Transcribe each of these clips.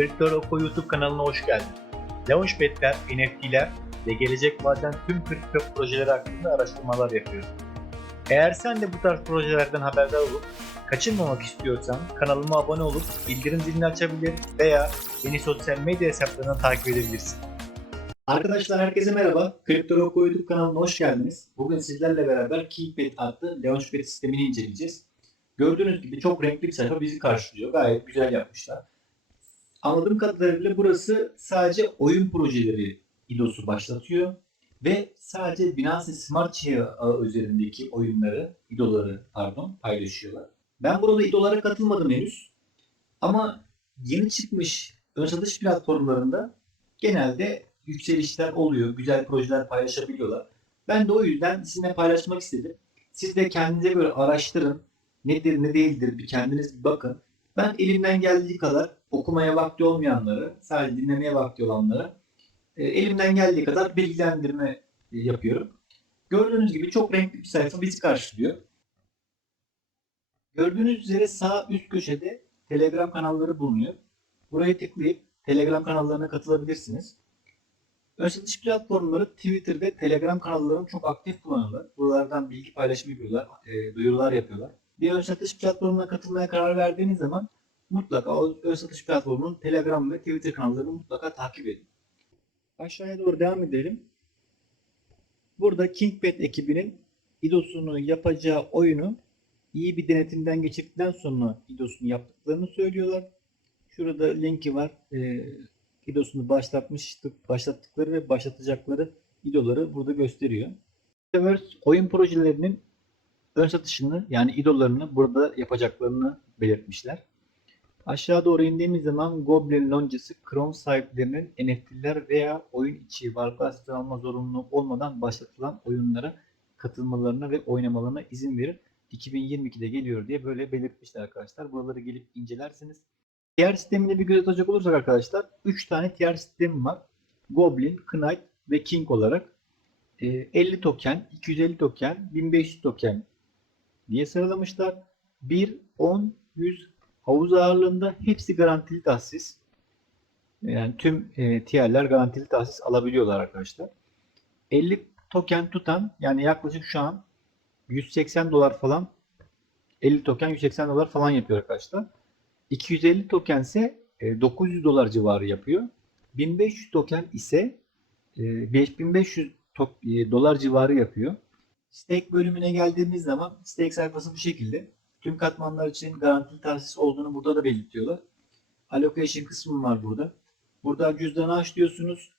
Kripto Oko YouTube kanalına hoş geldin. Launchpad'ler, NFT'ler ve gelecek vaden tüm kripto projeleri hakkında araştırmalar yapıyorum. Eğer sen de bu tarz projelerden haberdar olup kaçınmamak istiyorsan kanalıma abone olup bildirim zilini açabilir veya beni sosyal medya hesaplarından takip edebilirsin. Arkadaşlar herkese merhaba. Kripto Oko YouTube kanalına hoş geldiniz. Bugün sizlerle beraber Keypad adlı Launchpad sistemini inceleyeceğiz. Gördüğünüz gibi çok renkli bir sayfa bizi karşılıyor. Gayet güzel yapmışlar. Anladığım kadarıyla burası sadece oyun projeleri IDOS'u başlatıyor ve sadece Binance Smart Chain üzerindeki oyunları, IDO'ları pardon paylaşıyorlar. Ben burada IDO'lara katılmadım henüz. Ama yeni çıkmış ön satış platformlarında genelde yükselişler oluyor, güzel projeler paylaşabiliyorlar. Ben de o yüzden sizinle paylaşmak istedim. Siz de kendinize göre araştırın. Nedir ne değildir bir kendiniz bir bakın. Ben elimden geldiği kadar okumaya vakti olmayanları, sadece dinlemeye vakti olanlara e, elimden geldiği kadar bilgilendirme e, yapıyorum. Gördüğünüz gibi çok renkli bir sayfa bizi karşılıyor. Gördüğünüz üzere sağ üst köşede Telegram kanalları bulunuyor. Buraya tıklayıp Telegram kanallarına katılabilirsiniz. Ön satış platformları Twitter ve Telegram kanallarını çok aktif kullanıyorlar. Buralardan bilgi paylaşımı yapıyorlar, e, duyurular yapıyorlar. Bir ön satış platformuna katılmaya karar verdiğiniz zaman mutlaka o ön satış platformunun Telegram ve Twitter kanallarını mutlaka takip edin. Aşağıya doğru devam edelim. Burada Kingpad ekibinin IDOS'unu yapacağı oyunu iyi bir denetimden geçirdikten sonra IDOS'unu yaptıklarını söylüyorlar. Şurada linki var. Ee, IDOS'unu başlatmıştık, başlattıkları ve başlatacakları IDO'ları burada gösteriyor. Metaverse oyun projelerinin ön satışını yani IDO'larını burada yapacaklarını belirtmişler. Aşağı doğru indiğimiz zaman Goblin loncası Chrome sahiplerinin NFT'ler veya oyun içi varlıklar satın alma zorunluluğu olmadan başlatılan oyunlara katılmalarına ve oynamalarına izin verir. 2022'de geliyor diye böyle belirtmişler arkadaşlar. Buraları gelip incelersiniz. Tier sistemine bir göz atacak olursak arkadaşlar 3 tane tier sistemi var. Goblin, Knight ve King olarak. Ee, 50 token, 250 token, 1500 token diye sıralamışlar. 1, 10, 100 havuz ağırlığında hepsi garantili tahsis. Yani tüm e, tierler garantili tahsis alabiliyorlar arkadaşlar. 50 token tutan yani yaklaşık şu an 180 dolar falan 50 token 180 dolar falan yapıyor arkadaşlar. 250 token ise e, 900 dolar civarı yapıyor. 1500 token ise e, 5500 to- e, dolar civarı yapıyor. Stake bölümüne geldiğimiz zaman stake sayfası bu şekilde. Tüm katmanlar için garantili tahsis olduğunu burada da belirtiyorlar. Allocation kısmı var burada. Buradan cüzdanı aç diyorsunuz.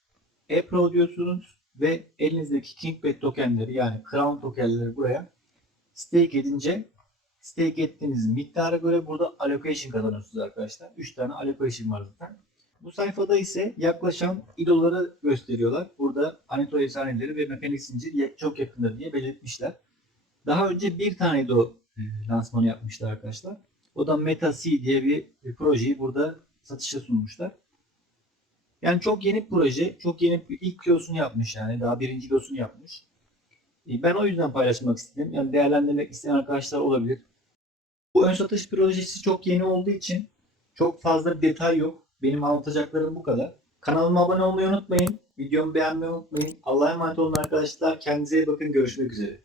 E-Pro diyorsunuz ve elinizdeki Kingpad tokenleri yani Crown tokenleri buraya stake edince stake ettiğiniz miktara göre burada allocation kazanıyorsunuz arkadaşlar. 3 tane allocation var zaten. Bu sayfada ise yaklaşan idoları gösteriyorlar. Burada Anito efsaneleri ve mekanik zincir çok yakındır diye belirtmişler. Daha önce bir tane idol e, lansmanı yapmışlar arkadaşlar. O da Meta C diye bir, bir projeyi burada satışa sunmuşlar. Yani çok yeni bir proje. Çok yeni bir ilk kilosunu yapmış yani. Daha birinci kilosunu yapmış. E, Ben o yüzden paylaşmak istedim. Yani değerlendirmek isteyen arkadaşlar olabilir. Bu ön satış projesi çok yeni olduğu için çok fazla detay yok. Benim anlatacaklarım bu kadar. Kanalıma abone olmayı unutmayın. Videomu beğenmeyi unutmayın. Allah'a emanet olun arkadaşlar. Kendinize iyi bakın. Görüşmek üzere.